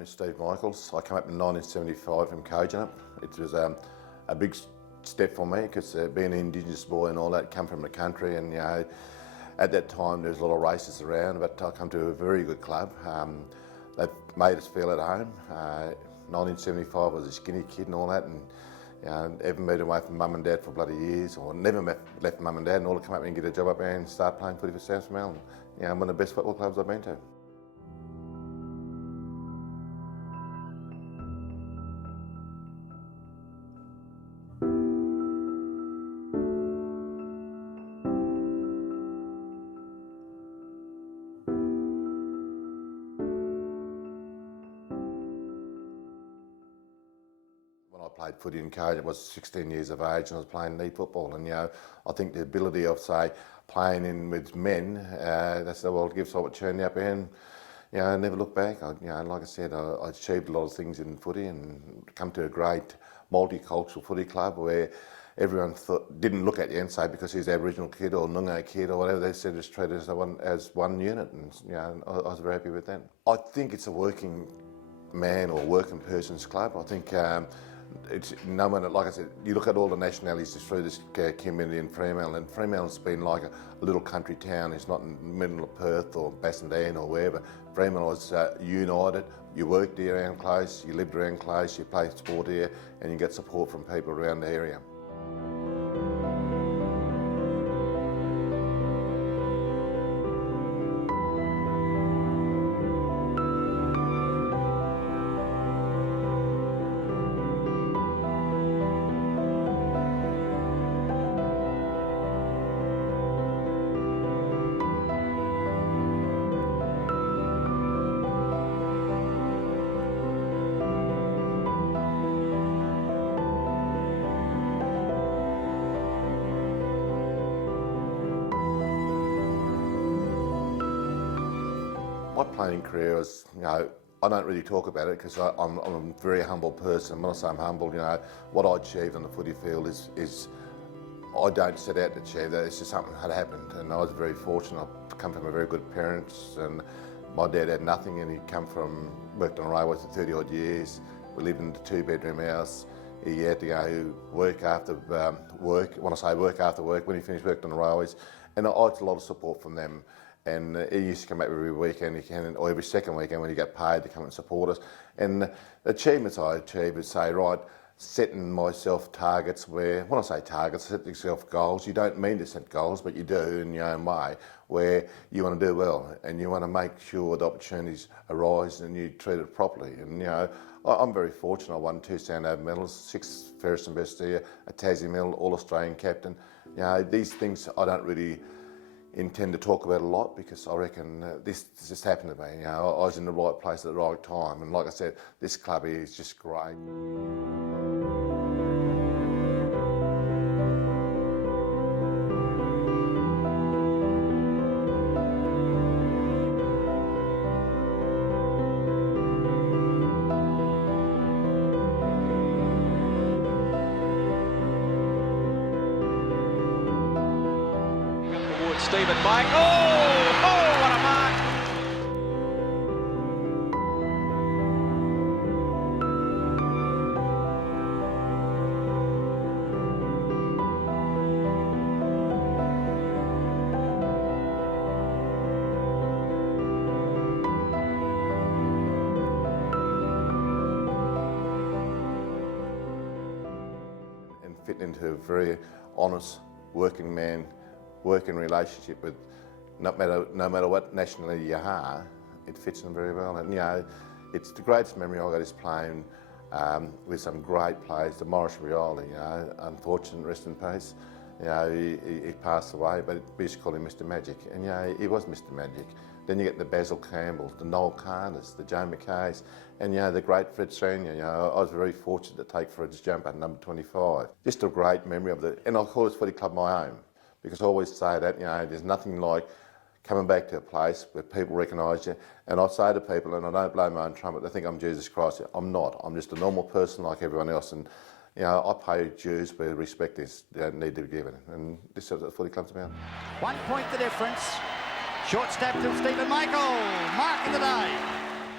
name is Steve Michaels. I came up in 1975 from Kojonup. It was a big step for me because being an Indigenous boy and all that, come from the country, and at that time there was a lot of races around, but I come to a very good club. They've made us feel at home. 1975 I was a skinny kid and all that, and haven't moved away from mum and dad for bloody years, or never left mum and dad, and all to come up and get a job up there and start playing footy for South Melbourne. One of the best football clubs I've been to. When I played footy in Kojonup, I was 16 years of age and I was playing league football, and I think the ability of, say, playing in with men, that's the world gives opportunity up there, and I never look back. Like I said, I achieved a lot of things in footy and come to a great multicultural footy club where everyone didn't look at you and say because he's Aboriginal kid or Noongar kid or whatever, they said just treated as one unit, and I was very happy with that. I think it's a working man or working person's club. I think it's no matter, like I said, you look at all the nationalities just through this community in Fremantle, and Fremantle's been like a little country town. It's not in the middle of Perth or Bassendean or wherever. Fremantle is united. You worked here around close, you lived around close, you played sport here, and you get support from people around the area. My playing career was, I don't really talk about it because I'm a very humble person. When I say I'm humble, what I achieved on the footy field is I don't set out to achieve that. It's just something that had happened, and I was very fortunate. I come from a very good parents, and my dad had nothing, and he worked on railways for 30 odd years. We lived in a 2-bedroom house. He had to go work after work. When I say work after work, when he finished working on the railways, and I had a lot of support from them. And he used to come back every weekend, or every second weekend when he got paid, to come and support us. And the achievements I achieved is, say, right, setting myself targets where, when I say targets, set yourself goals. You don't mean to set goals, but you do in your own way, where you want to do well and you want to make sure the opportunities arise and you treat it properly. And I'm very fortunate. I won 2 Sandover medals, 6 Ferris and Best year, a Tassie medal, All-Australian captain. These things I don't really intend to talk about a lot because I reckon this just happened to me. I was in the right place at the right time, and like I said, this club here is just great. Stephen Mike. Oh, what a mark! And fit into a very honest working man, working relationship with no matter what nationality you are, it fits them very well. And it's the greatest memory I got is playing with some great players. The Maurice Rioli, unfortunate, rest in peace. He passed away, but we used to call him Mr. Magic, and he was Mr. Magic. Then you get the Basil Campbells, the Noel Carners, the Joe McKays, and the great Fred Senior. I was very fortunate to take Fred's jumper, number 25. Just a great memory of and I call this footy club my own, because I always say that there's nothing like coming back to a place where people recognise you. And I say to people, and I don't blow my own trumpet, they think I'm Jesus Christ. I'm not. I'm just a normal person like everyone else, and I pay dues where respect is need to be given, and this is what the footy club's about. 1 point the difference. Short step to Stephen Michael, mark of the day.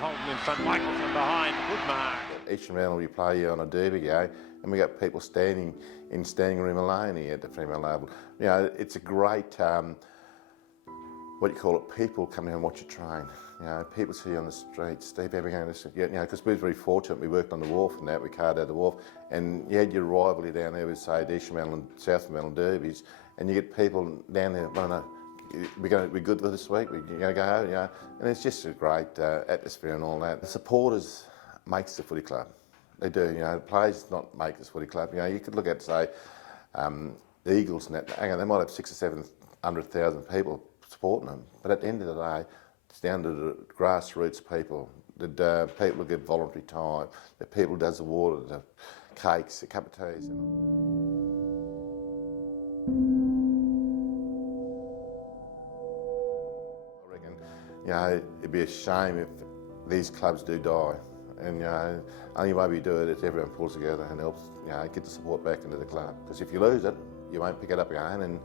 Holden in front, Michael from behind. Good mark. Each round we play here on a derby game, and we got people standing in standing room alone here at the Fremantle Oval. You know, it's a great, what do you call it, people come in and watch you train. You know, people see you on the street, Steve Abigail, you know, because we were very fortunate, we worked on the wharf and that, we carved out the wharf, and you had your rivalry down there with, say, the East Fremantle and South Fremantle derbies, and you get people down there, well, no, we're going to be good for this week, we're going to go out, you know, and it's just a great atmosphere and all that. The supporters makes the footy club. They do, you know, the players not make this footy club. You know, you could look at, say, the Eagles and that, hang on, they might have 600,000 or 700,000 people supporting them, but at the end of the day, it's down to the grassroots people, the people who give voluntary time, the people who does the water, the cakes, the cup of teas. I reckon, you know, it'd be a shame if these clubs do die. And you know, only way we do it is everyone pulls together and helps, you know, get the support back into the club. Because if you lose it, you won't pick it up again. And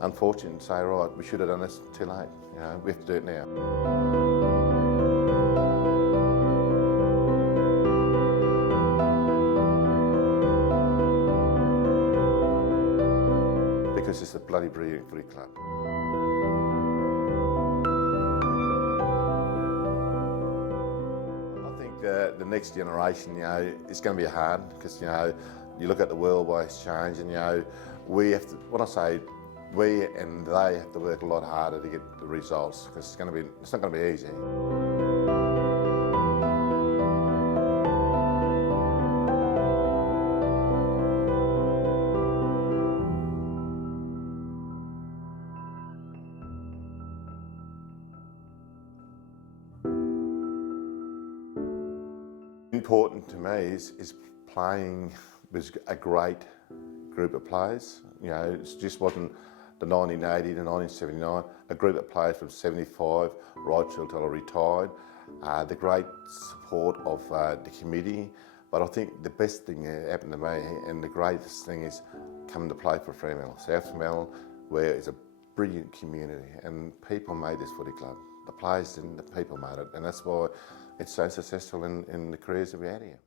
unfortunately, say, right, we should have done this too late. You know, we have to do it now. Because it's a bloody brilliant footy club. The next generation, you know, it's going to be hard because, you know, you look at the world where it's changed, and, you know, we have to, when I say we and they have to work a lot harder to get the results because it's not going to be easy. Important to me is playing with a great group of players. You know, it just wasn't the 1980 to 1979, a group of players from 75 right till I retired. The great support of the committee, but I think the best thing that happened to me and the greatest thing is coming to play for Fremantle. South Fremantle, where it's a brilliant community and people made this footy club. The players didn't, the people made it, and that's why it's so successful in the careers that we had here.